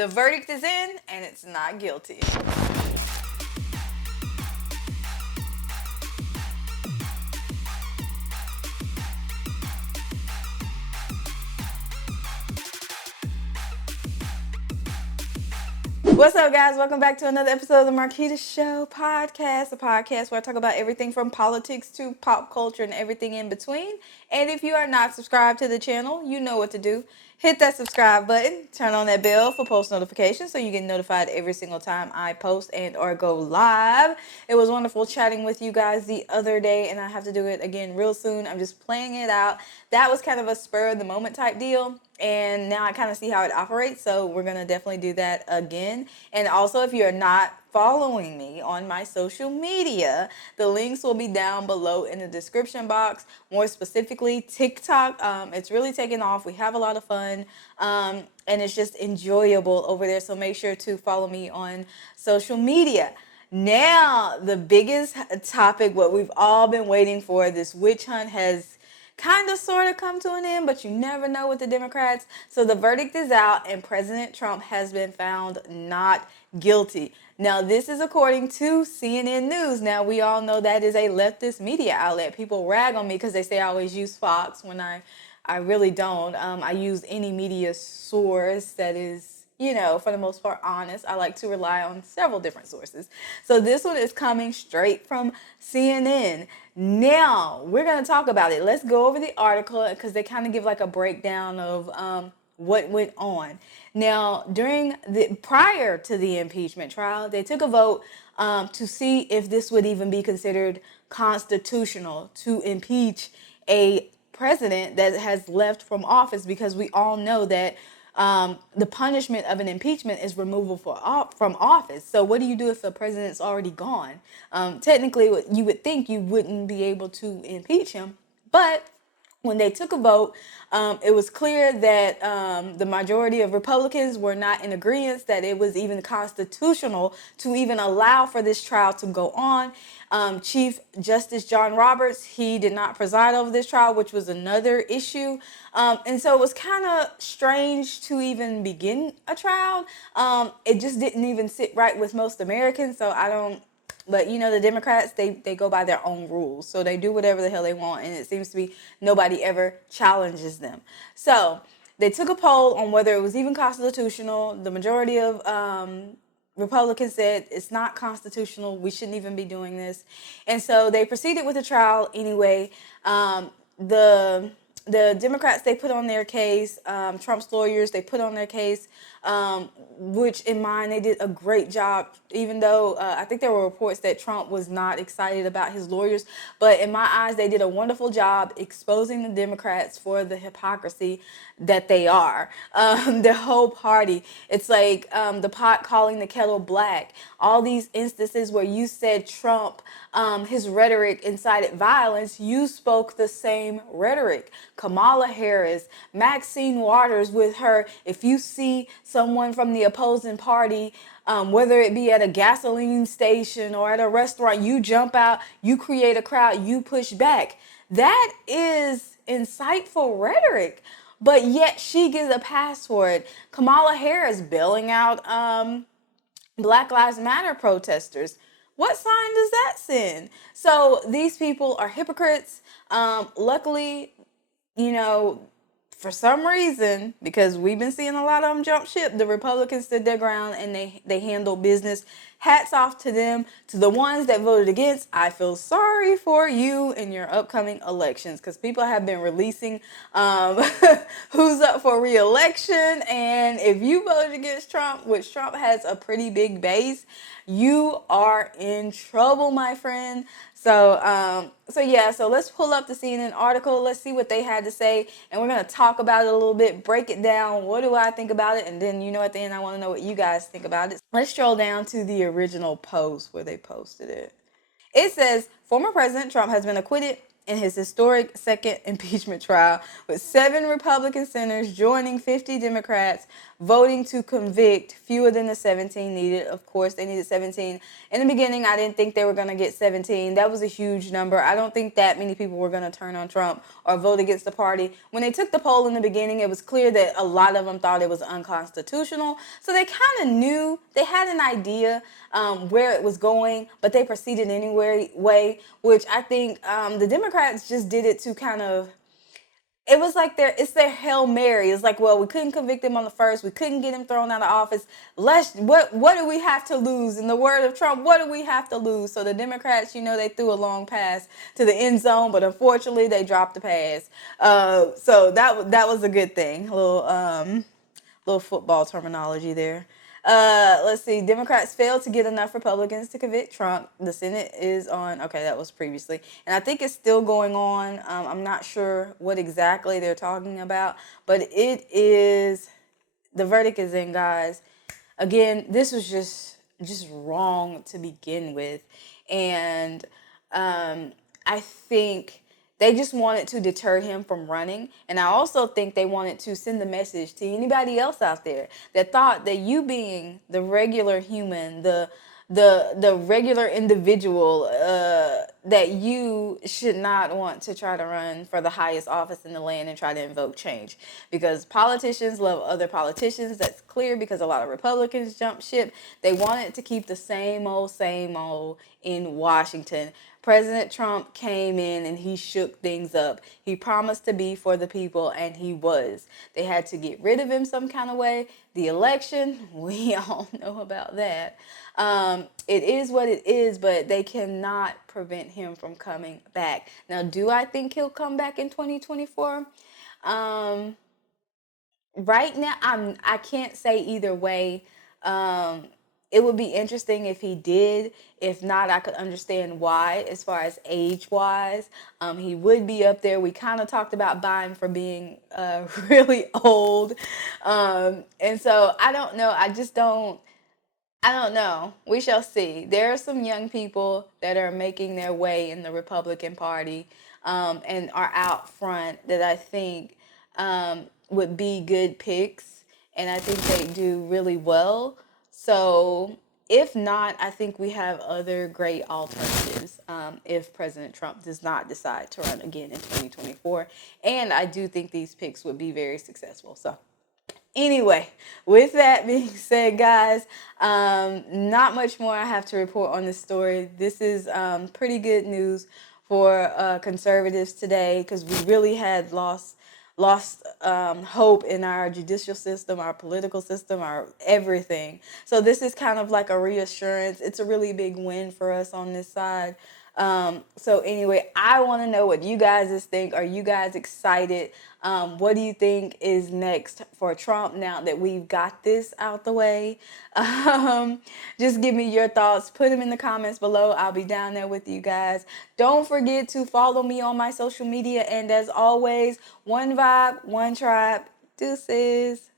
The verdict is in, and it's not guilty. What's up, guys? Welcome back to another episode of the Marquita Show podcast, a podcast where I talk about everything from politics to pop culture and everything in between. And if you are not subscribed to the channel, you know what to do. Hit that subscribe button, turn on that bell for post notifications so you get notified every single time I post and or go live. It was wonderful chatting with you guys the other day, and I have to do it again real soon. I'm just playing it out. That was kind of a spur of the moment type deal, and now I kind of see how it operates, so we're going to definitely do that again. And also, if you're not following me on my social media, the links will be down below in the description box. More specifically, TikTok. It's really taking off. We have a lot of fun, and it's just enjoyable over there, so make sure to follow me on social media. Now, the biggest topic, what we've all been waiting for, this witch hunt has kind of sort of come to an end, but you never know with the Democrats. So the verdict is out, and President Trump has been found not guilty. Now, this is according to CNN News. Now, we all know that is a leftist media outlet. People rag on me because they say I always use Fox when I really don't. I use any media source that is, you know, for the most part, honest. I like to rely on several different sources. So this one is coming straight from CNN. Now, we're going to talk about it. Let's go over the article because they kind of give like a breakdown of what went on. Now, prior to the impeachment trial, they took a vote to see if this would even be considered constitutional to impeach a president that has left from office, because we all know that the punishment of an impeachment is removal from office. So what do you do if the president's already gone? Technically, you would think you wouldn't be able to impeach him, but when they took a vote, it was clear that the majority of Republicans were not in agreement that it was even constitutional to even allow for this trial to go on. Chief Justice John Roberts, he did not preside over this trial, which was another issue. And so it was kind of strange to even begin a trial. It just didn't even sit right with most Americans, so I don't. But, you know, the Democrats, they go by their own rules. So they do whatever the hell they want. And it seems to be nobody ever challenges them. So they took a poll on whether it was even constitutional. The majority of Republicans said it's not constitutional. We shouldn't even be doing this. And so they proceeded with the trial anyway. The Democrats, they put on their case. Trump's lawyers, they put on their case, which in mine, they did a great job, even though I think there were reports that Trump was not excited about his lawyers. But in my eyes, they did a wonderful job exposing the Democrats for the hypocrisy that they are. The whole party, it's like the pot calling the kettle black. All these instances where you said Trump, his rhetoric incited violence, you spoke the same rhetoric. Kamala Harris, Maxine Waters with her, if you see someone from the opposing party, whether it be at a gasoline station or at a restaurant, you jump out, you create a crowd, you push back. That is insightful rhetoric. But yet she gets a pass for it. Kamala Harris bailing out Black Lives Matter protesters. What sign does that send? So these people are hypocrites. Luckily, you know, for some reason, because we've been seeing a lot of them jump ship, the Republicans stood their ground and they handled business. Hats off to them. To the ones that voted against, I feel sorry for you in your upcoming elections, because people have been releasing who's up for re-election. And if you voted against Trump, which Trump has a pretty big base, you are in trouble, my friend. So let's pull up the CNN article. Let's see what they had to say, and we're gonna talk about it a little bit, break it down. What do I think about it? And then, you know, at the end, I want to know what you guys think about it. Let's scroll down to the original post where they posted it. It says, former President Trump has been acquitted in his historic second impeachment trial, with 7 Republican senators joining 50 Democrats voting to convict fewer than the 17 needed. Of course, they needed 17. In the beginning, I didn't think they were going to get 17. That was a huge number. I don't think that many people were going to turn on Trump or vote against the party. When they took the poll in the beginning, it was clear that a lot of them thought it was unconstitutional. So they kind of knew, they had an idea where it was going, but they proceeded anyway, which I think the Democrats just did it to kind of, it was like it's their Hail Mary. It's like, well, we couldn't convict him on the first. We couldn't get him thrown out of office. What do we have to lose? In the word of Trump, what do we have to lose? So the Democrats, they threw a long pass to the end zone, but unfortunately they dropped the pass. So that was a good thing. A little football terminology there. Let's see. Democrats failed to get enough Republicans to convict Trump. The Senate is on. Okay, that was previously. And I think it's still going on. I'm not sure what exactly they're talking about, but it is, the verdict is in, guys. Again, this was just wrong to begin with. And I think they just wanted to deter him from running. And I also think they wanted to send the message to anybody else out there that thought that you being the regular human, the regular individual, that you should not want to try to run for the highest office in the land and try to invoke change. Because politicians love other politicians. That's clear, because a lot of Republicans jumped ship. They wanted to keep the same old in Washington. President Trump came in and he shook things up. He promised to be for the people, and he was. They had to get rid of him some kind of way. The election, we all know about that. It is what it is, but they cannot prevent him from coming back. Now, do I think he'll come back in 2024? Right now, I can't say either way. It would be interesting if he did. If not, I could understand why. As far as age-wise, he would be up there. We kind of talked about Biden for being really old. And so I don't know. I don't know. We shall see. There are some young people that are making their way in the Republican Party and are out front that I think would be good picks. And I think they do really well. So if not, I think we have other great alternatives if President Trump does not decide to run again in 2024. And I do think these picks would be very successful. So anyway, with that being said, guys, not much more I have to report on this story. This is pretty good news for conservatives today, because we really had lost hope in our judicial system, our political system, our everything. So this is kind of like a reassurance. It's a really big win for us on this side. So anyway, I want to know what you guys think. Are you guys excited? What do you think is next for Trump now that we've got this out the way? Just give me your thoughts. Put them in the comments below. I'll be down there with you guys. Don't forget to follow me on my social media. And as always, one vibe, one tribe. Deuces.